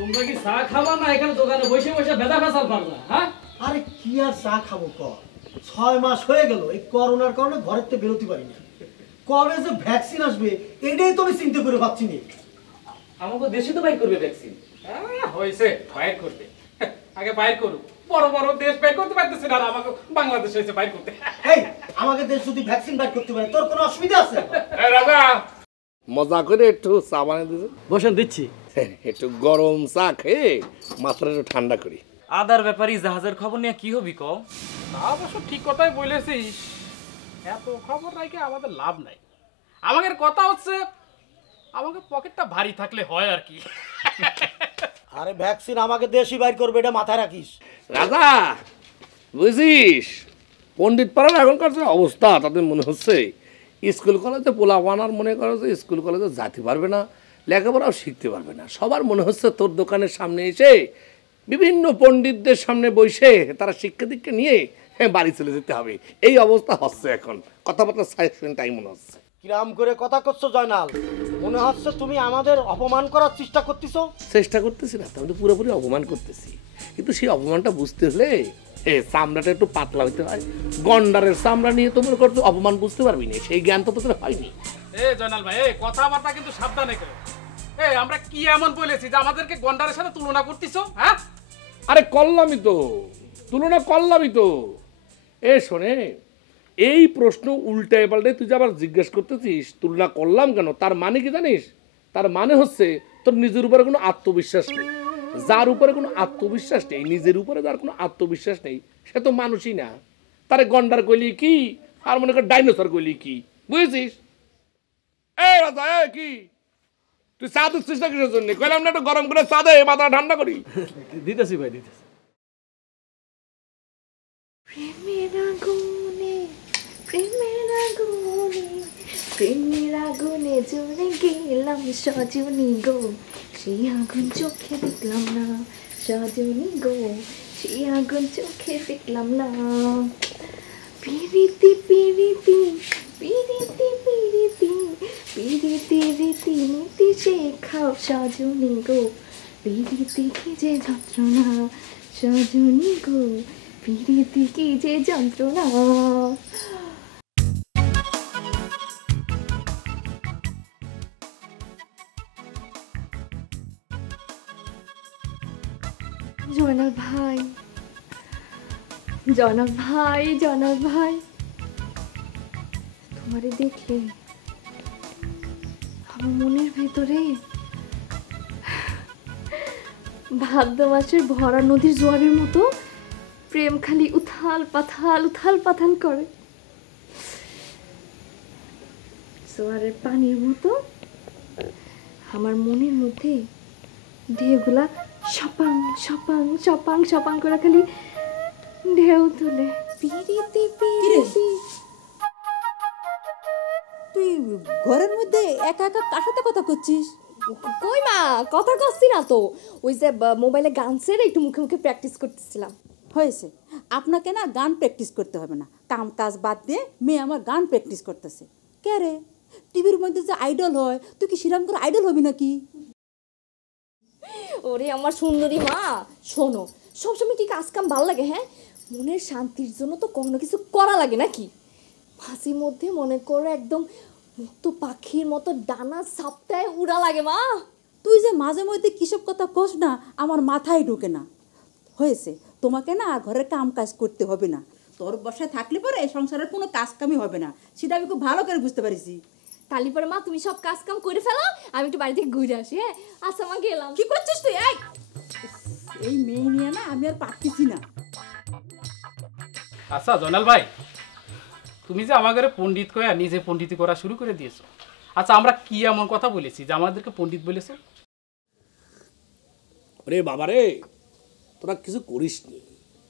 তোমরা কি চা খাবা না এখানে দোকানে বসে বসে বেদা ফেসাল পারবা? হ্যাঁ, আরে কি আর চা খাবো ক, 6 মাস হয়ে গেল এই করোনার কারণে ঘরের থেকে বেরোতে পারি না। কবে যে ভ্যাকসিন আসবে এটাই তো আমি চিন্তা করে পাচ্ছি না। আমাকে দেশে তো বাইর করবে ভ্যাকসিন। হয়েছে বাইর করবে, আগে বাইর করুক। বড় বড় দেশ বাইর করতে পারতেছে না, আর আমাকে বাংলাদেশ হয়েছে বাইর করতে। এই আমাদের দেশ যদি ভ্যাকসিন বাইর করতে পারে তোর কোনো অসুবিধা আছে? রাজা মজা করে একটু চা বানিয়ে দিতে বসেন, দিচ্ছি। একটু গরম চা খেয়ে মাথাটা একটু ঠান্ডা করি। আদার ব্যাপারই জাহাজের খবর নিয়ে কি হবি ক? তা অবশ্য ঠিক কথাই বলেছিস, এত খবর রাখে আমাদের লাভ নাই। আমাদের কথা হচ্ছে আমাকে পকেটটা ভারী থাকলে হয় আর কি। আরে ভ্যাকসিন আমাকে দেশই বাইর করবে, এটা মাথায় রাখিস। রাজা বুঝিস পণ্ডিত পাড়ার এখনকার যে অবস্থা তাদের মনে হচ্ছে স্কুল কলেজে পোলা বানার মনে করে যে স্কুল কলেজে যেতে পারবে না, লেখাপড়াও শিখতে পারবে না। সবার মনে হচ্ছে তোর দোকানের সামনে এসে বিভিন্ন পণ্ডিতদের সামনে বসে তারা শিক্ষা দীক্ষা নিয়ে বাড়ি চলে যেতে হবে। এই অবস্থা হচ্ছে এখন, কথাবার্তা সাইলেন্ট টাইম মনে হচ্ছে। কিরাম করে কথা করছো জয়নাল, মনে হচ্ছে তুমি আমাদের অপমান করার চেষ্টা করতেছো। চেষ্টা করতেছি না, আমি তো পুরোপুরি অপমান করতেছি, কিন্তু সেই অপমানটা বুঝতে হলে চামড়াটা একটু পাতলা হইতে হয়। গন্ডারের চামড়া নিয়ে তোমার করতে অপমান বুঝতে পারবি না, সেই জ্ঞান তো তোদের হয়নি। জয়নাল ভাই, কথাবার্তা কিন্তু সাবধানে করো। আমরা কি এমন বলেছি যে আমাদেরকে গন্ডারের সাথে তুলনা করতেছো? হ্যাঁ, আরে করলামই তো, তুলনা করলামই তো। শোনে, এই প্রশ্ন উল্টায় পাল্টে তুই যে আবার জিজ্ঞেস করতেছিস তুলনা করলাম কেন, তার মানে কি জানিস? তার মানে হচ্ছে তোর নিজের উপরে কোনো আত্মবিশ্বাস নেই। যার উপরে কোনো আত্মবিশ্বাস নেই, নিজের উপরে যার কোনো আত্মবিশ্বাস নেই, সে তো মানুষই না। তারে গন্ডার কইলি কি, আর মনে কর ডাইনোসর কইলি কি, বুঝেছিস? রাজা কি তুই চা দিচ্ছিস না কিসের জন্য? কইলাম না একটু গরম করে চা দে, মাথা ঠান্ডা করি। দিতেছি ভাই, দিতেছি। প্রেমের আগুনে, প্রেমের আগুনে, প্রেমের আগুনে জ্বলে গেলাম সজনী গো, সেই আগুন চোখে দেখলাম না সজনী গো, সেই আগুন চোখে দেখলাম না। পিরিতি পিরিতি পিরিতি পিরিতি পিরিতি রীতি নীতি শেখাও সজনী গো, পিরিতি কি যে যন্ত্রণা সজনী গো, পিরিতি কি যে যন্ত্রণা। জয়নাল ভাই, জয়নাল ভাই, জয়নাল ভাই, তোমারে দেখলে আমার মনের ভেতরে ভাদ্র মাসের ভরা নদীর জোয়ারের মতো প্রেম খালি উথাল পাথাল করে। জোয়ারের পানির মতো আমার মনের মধ্যে ঢেউগুলা সপাং সপাং সপাং সপাং করে খালি ঢেউ তুলে। পিরিতি পিরিতি। তুই ঘরের মধ্যে একা একা কার সাথে কথা করছিস? কই মা, কথা কচ্ছি না তো, ওই যে মোবাইলে গান ছেড়ে একটু মুখে মুখে প্র্যাকটিস করতেছিলাম। হয়েছে, আপনাকে না গান প্র্যাকটিস করতে হবে না, কাম কাজ বাদ দিয়ে মেয়ে আমার গান প্র্যাকটিস করতেছে। কে রে, টিভির মধ্যে যে আইডল হয়, তুই কি শ্রীরাম করে আইডল হবি নাকি? ওরে আমার সুন্দরী মা, শোনো, সবসময় কি কাজ কাম ভালো লাগে? হ্যাঁ, মনের শান্তির জন্য তো কোনো কিছু করা লাগে নাকি? মাঝে মধ্যে মনে করো একদম মুক্ত পাখির মতো ডানা সাপটায় উড়া লাগে মা। তুই যে মাঝে মধ্যে কিসব কথা কস না, আমার মাথায় ঢুকে না। হয়েছে, তোমাকে না ঘরের কাম কাজ করতে হবে না, তোর বাসায় থাকলে পরে সংসারের কোনো কাজ কামই হবে না, সেটা আমি খুব ভালো করে বুঝতে পারিছি। তালি পরে মা তুমি সব কাজ কাম করে ফেলো, আমি একটু বাড়ি থেকে ঘুরে আসি। হ্যাঁ, আচ্ছা মা, গেলাম। কি করছিস তুই? এই মেয়ে নিয়ে না আমি আর পারতেছি না। আচ্ছা জয়নাল ভাই, তুমি যে আমাদের পণ্ডিত কয়া নিজে পণ্ডিতি করা শুরু করে দিয়েছো, আচ্ছা আমরা কি এমন কথা বলেছি যে আমাদেরকে পণ্ডিত বলেছে? রে বাবারে, তোরা কিছু করিস নি,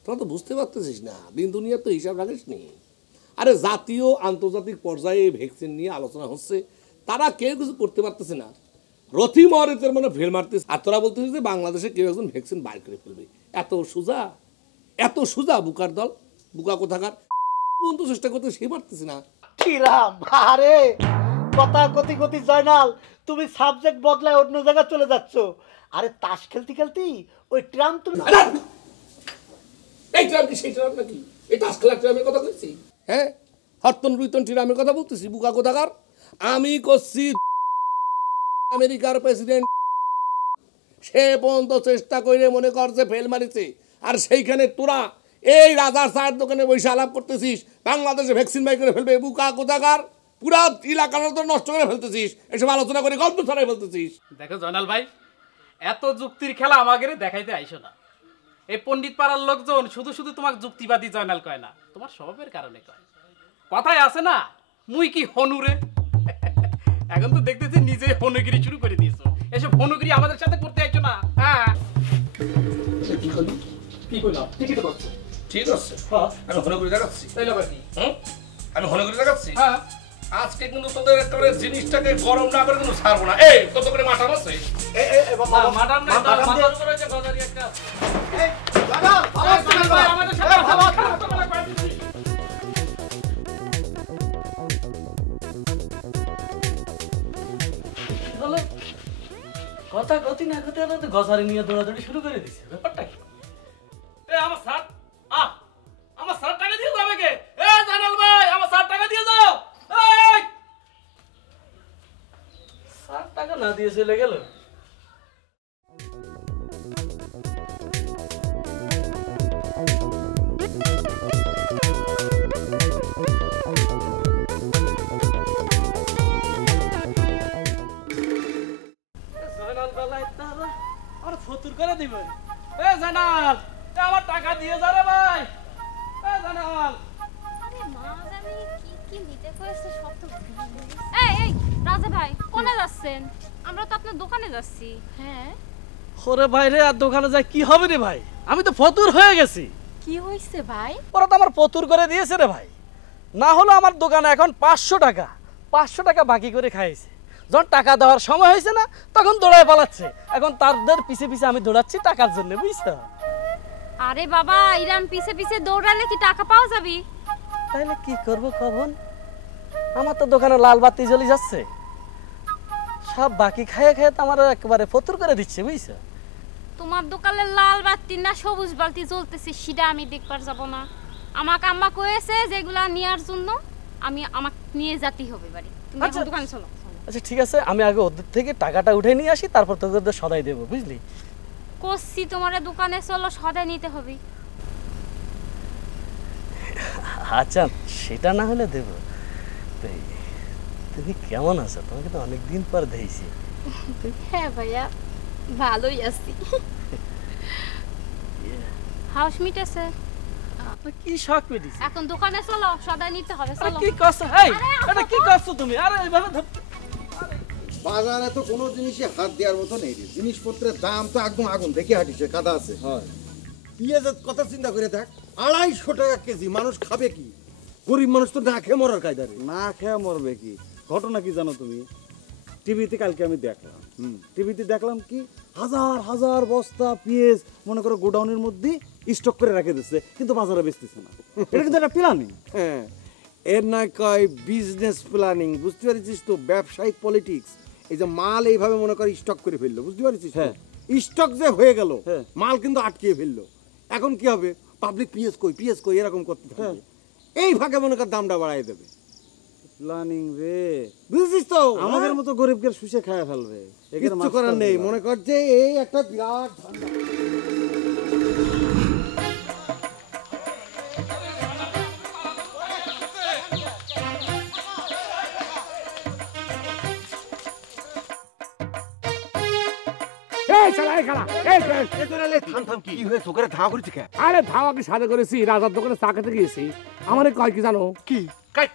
তোরা তো বুঝতে পারতেছিস না, দিন দুনিয়ার তো হিসাব রাখিস নি। আরে জাতীয় আন্তর্জাতিক পর্যায়ে ভ্যাকসিন নিয়ে আলোচনা হচ্ছে, তারা কেউ কিছু করতে পারতেছে না। রথি মহারিতের মানে ফেল মারতেছে, আর তোরা বলতেছিস যে বাংলাদেশে কেউ একজন ভ্যাকসিন বাইর করে ফেলবে। এত সোজা বুকার দল, বুকা কোথাকার বন্ধু চেষ্টা করতে সে পারতেছে না। কিরাম আরে কথা গতি গতি জয়নাল, তুমি সাবজেক্ট বদলায় অন্য জায়গায় চলে যাচ্ছ। আরে তাস খেলতে খেলতেই ওই ট্রাম তুমি এই ট্রাম কি সেই ট্রাম নাকি? এই তাস খেলার ট্রামের কথা বলছি? হ্যাঁ, হরতন রুইতন ট্রামের কথা বলতেছি, বুকা কোথাকার। আমি করছি আমেরিকার প্রেসিডেন্ট, সে পর্যন্ত চেষ্টা করে মনে কর যে ফেল মারিছে, আর সেইখানে তোরা এই রাজার চায়ের দোকানে বসে আলাপ করতেছিস বাংলাদেশে ভ্যাকসিন বাই করে ফেলবে। বুকা কোথাকার, পুরা এলাকাটা তো নষ্ট করে ফেলতেছিস, এসব আলোচনা করে গল্প ছড়াই ফেলতেছিস। দেখো জয়নাল ভাই, এত যুক্তির খেলা আমাকে দেখাইতে আইসো না। এই পণ্ডিত পাড়ার লোকজন শুধু শুধু তোমাকে যুক্তিবাদী জয়নাল কয় না, তোমার স্বভাবের কারণে কয়। কথায় আছে না, মুই কি হনুরে। এখন তো দেখতেছি নিজে হনুগিরি শুরু করে দিয়েছো। এসব হনুগিরি আমাদের সাথে করতে আইছো না। হ্যাঁ কি করলাম? ঠিকই তো করছো। ঠিক আছে, আমি হনগরি দেখাচ্ছি। তাইলে আবার কি? আমি হনগরি দেখাচ্ছি। হ্যাঁ, আজকে কিন্তু তোদের একেবারে জিনিসটাকে গরম না করে কিন্তু ছাড়বো না। এই কত করে মাটাম আছে? মাডাম না, মাথার উপরে যে গজারি একটা। জয়নাল ভাই আমাদের সাথে কথা বলা কয় দিছি। কথা গতি না গতি তো গজারি নিয়ে দৌড়াদৌড়ি শুরু করে দিছে। ব্যাপারটা কি? আমার স্যার আমার স্যার টাকা দিয়ে যাবে কে? জয়নাল ভাই আমার স্যার টাকা দিয়ে যাও। স্যার টাকা না দিয়ে চলে গেল। জয়নাল বেলায় তারা আর ফতুর করে দিবেন। জয়নাল আমার টাকা দিয়ে যা রে ভাই। জয়নাল আরে মা জানি কি নিতে কইছে সব তো এই রাজা ভাই কোনে যাচ্ছেন? আমরা তো আপনার দোকানে যাচ্ছি। হ্যাঁ ওরে ভাই রে, আর দোকানে যাই কি হবে রে ভাই? আমি তো ফতুর হয়ে গেছি। কি হইছে ভাই? ওরা তো আমার ফতুর করে দিয়েছে রে ভাই। না হলো আমার দোকানে এখন 500 টাকা বাকি করে খাইছে। যখন টাকা দেওয়ার সময় হয়েছে না, তখন দৌড়ায় পালাচ্ছে। এখন তাদের পিছে পিছে আমি দৌড়াচ্ছি টাকার জন্য, বুঝছো? আরে বাবা, ইরান পিছে পিছে দৌড়ালে কি টাকা পাওয়া যাবে? তাইলে কি করব কখন? আমার তো দোকানে লাল বাতি জ্বলে যাচ্ছে, সব বাকি খাইয়ে খাইয়ে তো আমার একেবারে ফতুর করে দিচ্ছে, বুঝছো? তোমার দোকানে লাল বাতি না সবুজ বাতি জ্বলতেছে সেটা আমি দেখবার যাব না। আমাকে আম্মা কয়েছে যেগুলা নেওয়ার জন্য আমাকে নিয়ে যেতেই হবে বাড়ি। তুমি এখন দোকানে চলো। আচ্ছা ঠিক আছে, আমি আগে ওদের থেকে টাকাটা উঠে নিয়ে আসি, তারপর তোদের সদাই দেবো, বুঝলি? কষছি তোমার দোকানে চলো, সদাই নিতে হবে। আচ্ছা সেটা না হলে দেবো। তুমি কেমন আছো? তোমাকে তো অনেকদিন পর দেখছি। হ্যাঁ ভাইয়া, ভালোই আছি। হাউস মিট আছে। কি শখ পেয়েছিস? এখন দোকানে চলো, সদাই নিতে হবে। চলো। কি করছো? এই এটা কি করছো তুমি? আরে এইভাবে বাজারে তো কোনো জিনিসে হাত দেওয়ার মতো নেই রে। জিনিসপত্রের দাম তো একদম আগুন দেখে হাঁটিছে, কাদা আছে। পেঁয়াজের কথা চিন্তা করে দেখ, 250 টাকা কেজি। মানুষ খাবে কি? গরিব মানুষ তো না খেয়ে মরার কায়দা রে। না খেয়ে মরবে কি? ঘটনা কি জানো তুমি? টিভিতে কালকে আমি দেখলাম, টিভিতে দেখলাম কি হাজার হাজার বস্তা পেঁয়াজ মনে করো গোডাউনের মধ্যে স্টক করে রেখে দিচ্ছে, কিন্তু বাজারে বেচতেছে না। এটা কিন্তু একটা প্ল্যানিং। হ্যাঁ, এর না কয় বিজনেস প্ল্যানিং। বুঝতে পারছিস তো? ব্যবসায়িক পলিটিক্স। এই যে মাল এইভাবে মনে কর স্টক করে ফেললো, বুঝতে পারছিস? হ্যাঁ, স্টক যে হয়ে গেল, হ্যাঁ, মাল কিন্তু আটকিয়ে ফেললো। এখন কি হবে? পাবলিক পিএস কই এরকম করতে থাকবে। এই ভাগে মনে কর দামটা বাড়াই দেবে। প্ল্যানিং রে, বুঝছিস তো? আমাদের মতো গরিবকে শুষে খায় ফেলবে। কিছু করার নেই। মনে কর যে এই একটা বিরাট ধান্দা। আরে ধাওয়া কি সাথে করেছি, রাজার দোকানে চা খেতে গিয়েছি। আমার কয় কি জানো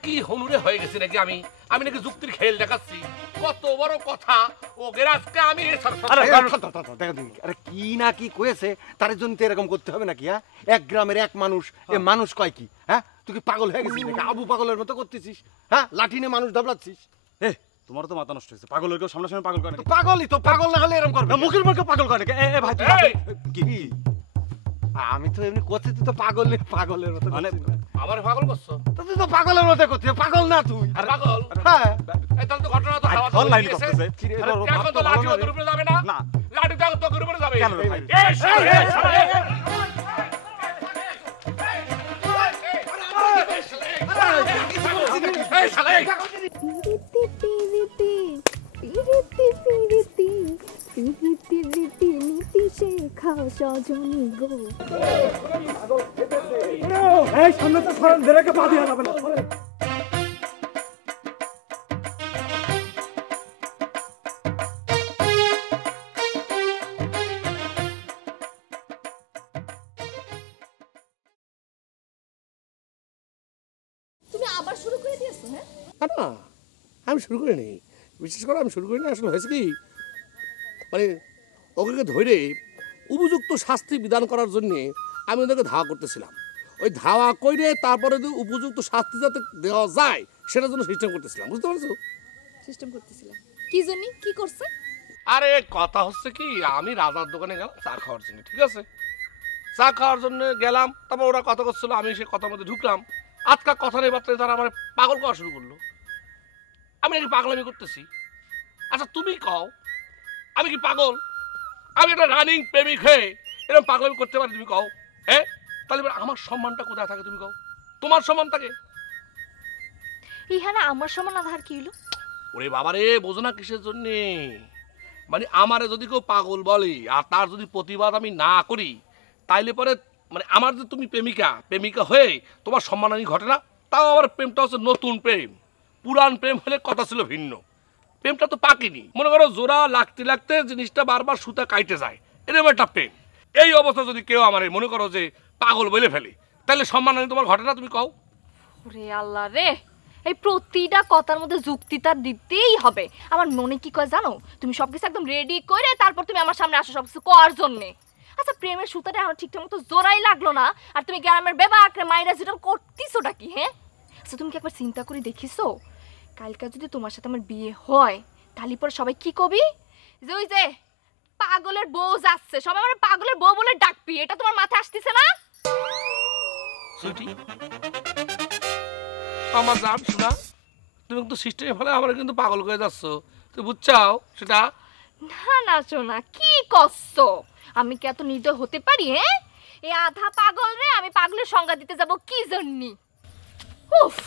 কি হনুরে হয়ে গেছি নাকি আমি? আমি নাকি যুক্তির খেল দেখাচ্ছি। কত বড় কথা ও গেরাজকে আমি আরে কি না কি কয়েছে তার জন্য তো এরকম করতে হবে নাকি? হ্যাঁ, এক গ্রামের এক মানুষ, এ মানুষ কয় কি? হ্যাঁ, তুই কি পাগল হয়ে গেছিস নাকি? আবু পাগলের মতো করতেছিস? হ্যাঁ, লাঠি নিয়ে মানুষ দাবলাচ্ছিস। তোমার তো মাথা নষ্ট হয়েছে। পাগলের কেউ সামনাসামনি পাগল করে নাকি? পাগলই তো, পাগল না হলে এরকম করবে? মুখের মুখে পাগল করে নাকি? ভাই কি আমি তো এমনি করছি, তুই তো পাগলের মতো মানে আমার পাগল করছো? তুই তো পাগলের মতো করছিস। পাগল না তুই? আর পাগল? হ্যাঁ, এই তাহলে তো ঘটনা তো খাওয়া ধর লাইন করতেছে। এখন তো লাঠি ওর উপরে যাবে না? না। লাঠি তো তোর উপরে যাবে। কেন রে ভাই? এই শালা এই পিরিতি পিরিতি পিরিতি পিরিতি পিরিতি রীতি নীতি শেখাও সজনী গো। এই সামনে তো সরেন, দেরাকে পা দিয়া যাবে না। তুমি আবার শুরু করে দিয়েছো? হ্যাঁ, না, আমি শুরু করিনি। বিশেষ করে আমি শুরু করিনি। আসলে হয়েছে কি, মানে ওকে ধরে উপযুক্ত শাস্তি বিধান করার জন্যে আমি ওদেরকে ধাওয়া করতেছিলাম। ওই ধাওয়া করে তারপরে যদি উপযুক্ত শাস্তি যাতে দেওয়া যায় সেটার জন্য সিস্টেম করতেছিলাম। বুঝতে পারছো? সিস্টেম করতেছিলাম কি জন্য? কি করছে? আরে কথা হচ্ছে কি, আমি রাজার দোকানে গেলাম চা খাওয়ার জন্য। ঠিক আছে, চা খাওয়ার জন্য গেলাম। তারপর ওরা কথা করছিল, আমি সে কথার মধ্যে ঢুকলাম। আজকাল কথা নেই বার্তায় তারা আমার পাগল করা শুরু করলো। আমি নাকি পাগলামি করতেছি? আচ্ছা তুমি কও, আমি কি পাগল? আমি একটা রানিং প্রেমিক হয়ে এরকম পাগলামি করতে পারি? তুমি কও। হ্যাঁ, তাহলে এবার আমার সম্মানটা কোথায় থাকে? তুমি কও, তোমার সম্মান থাকে? ইহানা আমার সমান আধার কি হলো? ওরে বাবারে, বোঝো না কিসের জন্যে? মানে আমারে যদি কেউ পাগল বলে আর তার যদি প্রতিবাদ আমি না করি, তাইলে পরে মানে আমার যে তুমি প্রেমিকা হয়ে তোমার সম্মানহানি ঘটে না? তাও আমার প্রেমটা হচ্ছে নতুন প্রেম। পুরান প্রেম হলে কথা ছিল ভিন্ন। প্রেমটা তো পাকেনি। মনে করো জোড়া লাগতে লাগতে জিনিসটা বারবার সুতা কাইটে যায়, এরকম একটা প্রেম। এই অবস্থা যদি কেউ আমার মনে করো যে পাগল বলে ফেলে, তাহলে সম্মানহানি তোমার ঘটে না? তুমি কও। ওরে আল্লাহ রে, এই প্রতিটা কথার মধ্যে যুক্তি তার দিতেই হবে। আমার মনে কি কয় জানো? তুমি সবকিছু একদম রেডি করে তারপর তুমি আমার সামনে আসো সবকিছু করার জন্যে। আচ্ছা, প্রেমের সুতাটা এখন ঠিকঠাক মতো জোড়াই লাগলো না, আর তুমি গ্রামের বেবা আঁকড়ে মাইরা যেটা করতেছোটা কি? হ্যাঁ, আচ্ছা তুমি কি একবার চিন্তা করে দেখিছো কালকে যদি তোমার সাথে আমার বিয়ে হয় তাহলে পরে সবাই কি কবি? যে ওই যে পাগলের বউ যাচ্ছে, সবাই আমার পাগলের বউ বলে ডাকবি। এটা তোমার মাথায় আসতেছে না? সুইটি, আমার জান শোনা, তুমি কিন্তু সিস্টেমে ফলে আমার কিন্তু পাগল করে যাচ্ছ। তুমি বুঝছাও সেটা? না না সোনা, কি করছো? আমি কি এত নির্দয় হতে পারি? হ্যাঁ, এই আধা পাগল রে আমি পাগলের সংজ্ঞা দিতে যাব কি জন্যি? উফ,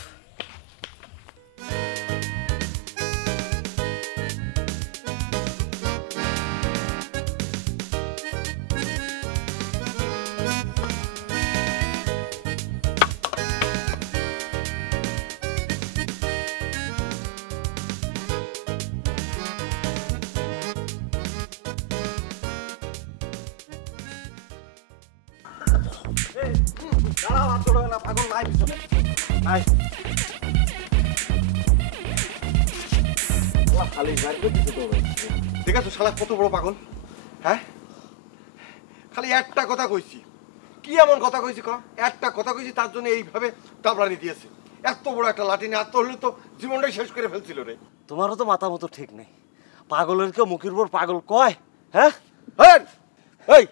পাগল নাই পিছনে নাই। ঠিক আছে, শালা কত বড় পাগল। হ্যাঁ, খালি একটা কথা কইছি। কি এমন কথা কইছি ক? একটা কথা কইছি তার জন্য এইভাবে তাবড়ানি দিয়েছে। এত বড় একটা লাঠি নিয়ে এত হলে তো জীবনটাই শেষ করে ফেলছিল রে। তোমারও তো মাথা মতো ঠিক নেই। পাগলের কেউ মুখের উপর পাগল কয়? হ্যাঁ, এই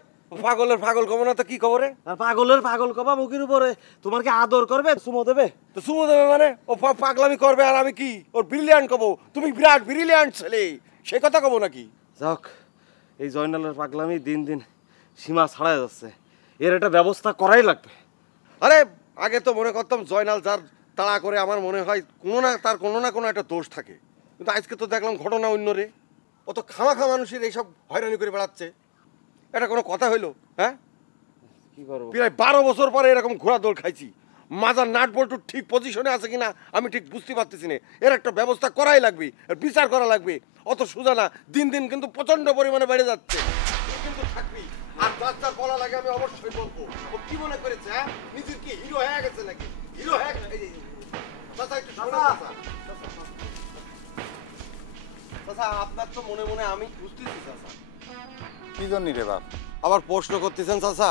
পাগলের পাগল কব না তো কি খবরে? আর পাগলের পাগল কবা মুখের উপরে? তোমার কি আদর করবে, চুমো দেবে? তো সুমো দেবে মানে? ও পাগলামি করবে আর আমি কি ওর ব্রিলিয়ান্ট কব? তুমি বিরাট ব্রিলিয়ান্ট ছেলে, সে কথা কব নাকি? যাক, এই জয়নালের পাগলামি দিন দিন সীমা ছাড়াই যাচ্ছে। এর একটা ব্যবস্থা করাই লাগবে। আরে আগে তো মনে করতাম জয়নাল যার তাড়া করে আমার মনে হয় তার কোনো না কোনো একটা দোষ থাকে, কিন্তু আজকে তো দেখলাম ঘটনা অন্য রে। ও তো খামাখা মানুষের এইসব হয়রানি করে বেড়াচ্ছে। এটা কোনো কথা হইলো? হ্যাঁ, কি করবো? প্রায় 12 বছর পরে এরকম ঘোড়া দৌড় খাইছি। মাজার নাট বল্টু ঠিক পজিশনে আছে কিনা আমি ঠিক বুঝতে পারতেছি না। এর একটা ব্যবস্থা করাই লাগবে, বিচার করা লাগবে। অত সোজা না, দিন দিন কিন্তু প্রচন্ড পরিমাণে বেড়ে যাচ্ছে। তুই কিন্তু থাকবি, আর বাচ্চা বলা লাগে আমি অবশ্যই বলবো। ও কি মনে করেছে? হ্যাঁ, নিজের কি হিরো হয়ে গেছে নাকি? হিরো হয়ে গেছে। চাচা একটু শোনা। চাচা আপনার তো মনে মনে আমি বুঝতেছি চাচা। কি জন্য রে বাপ? আবার প্রশ্ন করতেছেন চাচা,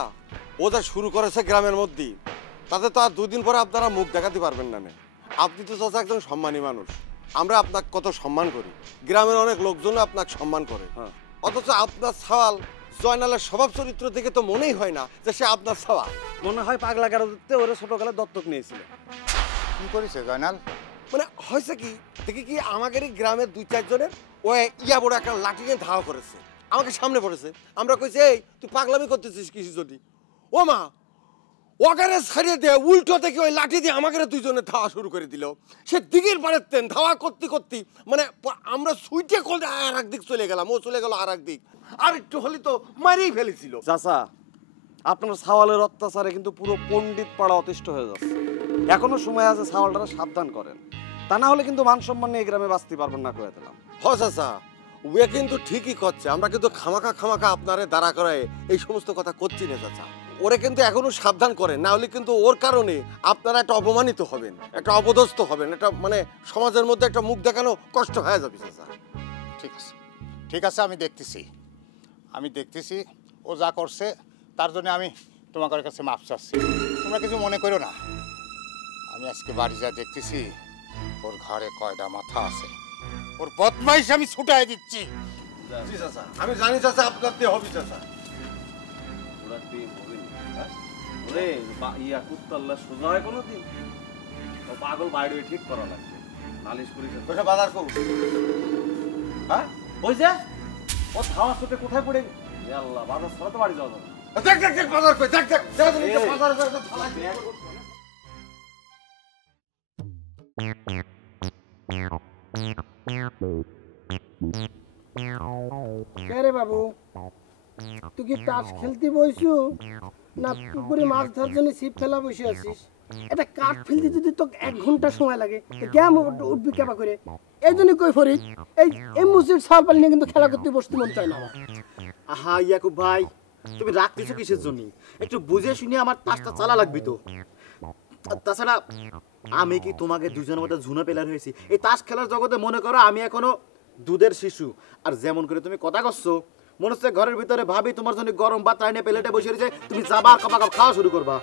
ও যা শুরু করেছে গ্রামের মধ্যেই, তাতে তো আর 2 দিন পরে আপনারা মুখ দেখাতে পারবেন না। আপনি তো চাচা একজন সম্মানী মানুষ, আমরা আপনাকে কত সম্মান করি, গ্রামের অনেক লোকজন আপনাকে সম্মান করে, অথচ আপনার সওয়াল জয়নালের স্বভাব চরিত্র দেখে তো মনেই হয় না যে সে আপনার সওয়াল। মনে হয় পাগলা গারদতে ওরা ছোটবেলায় দত্তক নিয়েছিল। কি করেছে জয়নাল? মানে হয়েছে কি দেখি কি আমাদের এই গ্রামের 2-4 জনের ও ইয়া বড় একটা লাঠি নিয়ে ধাওয়া করেছে, আমাকে সামনে পড়েছে। আমরা কইছি এই তুই পাগলামি করতেছিস কিছু যদি, ও মা ওখানে ছাড়িয়ে দিয়ে উল্টো থেকে ওই লাঠি দিয়ে আমাকে 2 জনে ধাওয়া শুরু করে দিল। সে দিকের পাড়ের ধাওয়া করতে করতে মানে আমরা সুইটে করতে আর এক দিক চলে গেলাম, ও চলে গেল আর এক দিক, আর একটু হলে তো মারিই ফেলেছিল। চাচা আপনার সাওয়ালের অত্যাচারে কিন্তু পুরো পণ্ডিত পাড়া অতিষ্ঠ হয়ে যাচ্ছে। এখনো সময় আছে, সাওয়ালটারা সাবধান করেন, তা না হলে কিন্তু মান সম্মান নিয়ে এই গ্রামে বাঁচতে পারবেন না কয়ে দিলাম। হ চাচা ও কিন্তু ঠিকই করছে, আমরা কিন্তু খামাখা আপনারে দাঁড়া করায় এই সমস্ত কথা করছি না চাচা। ওরে কিন্তু এখনো সাবধান করেন, না হলে কিন্তু ওর কারণে আপনারা একটা অপমানিত হবেন, একটা অপদস্থ হবেন, একটা মানে সমাজের মধ্যে একটা মুখ দেখানো কষ্ট হয়ে যাবে চাচা। ঠিক আছে, ঠিক আছে, আমি দেখতেছি ও যা করছে, তার জন্য আমি তোমাদের কাছে মাপ চাচ্ছি। তোমরা কিছু মনে করো না। আমি আজকে বাড়ি যা দেখতেছি, ওর ঘরে কয়টা মাথা আছে, ওর বদমাইশ আমি ছুটাই দিচ্ছি। জি চাচা, আমি জানি চাচা আপনার দিয়ে হবে চাচা। ওরা টিম হবে না, ওরে ইয়া কুত্তাল্লা সোজা হয় কোনোদিন? ও পাগল বাইরে ঠিক করা লাগবে, নালিশ করি বসে বাজার করব। হ্যাঁ ওই যে ও ধাওয়া ছুটে কোথায় পড়ে আল্লাহ, বাজার ছাড়া তো বাড়ি যাওয়া যাবে না। দেখ বাজার কই, দেখ বাজার থালা রে বাবু, তুই কি তাস খেলতে বসু না পুকুরে মাছ ধরার জন্য ছিপ ফেলা বসে আছিস? এটা কাঠ ফেলতে যদি তোকে 1 ঘন্টা সময় লাগে, কেমন উঠবি কেবা করে? এই জন্য কই ফরিদ, এই মুসির সাল পাল নিয়ে কিন্তু খেলা করতে বসতে মন চায় না। আহা ইয়াকুব ভাই, তুমি রাখতেছো কিসের জন্য? একটু বুঝে শুনে আমার তাসটা চালা লাগবে তো। তাছাড়া আমি কি তোমাকে দুজনের মধ্যে ঝুনা পেলার হয়েছি? এই তাস খেলার জগতে মনে করো আমি এখনো দুধের শিশু। আর যেমন করে তুমি কথা করছো, মনে হচ্ছে ঘরের ভিতরে ভাবি তোমার জন্য গরম ভাত রান্না প্লেটে বসে রয়েছে, তুমি যাবা কাপা খাওয়া শুরু করবা।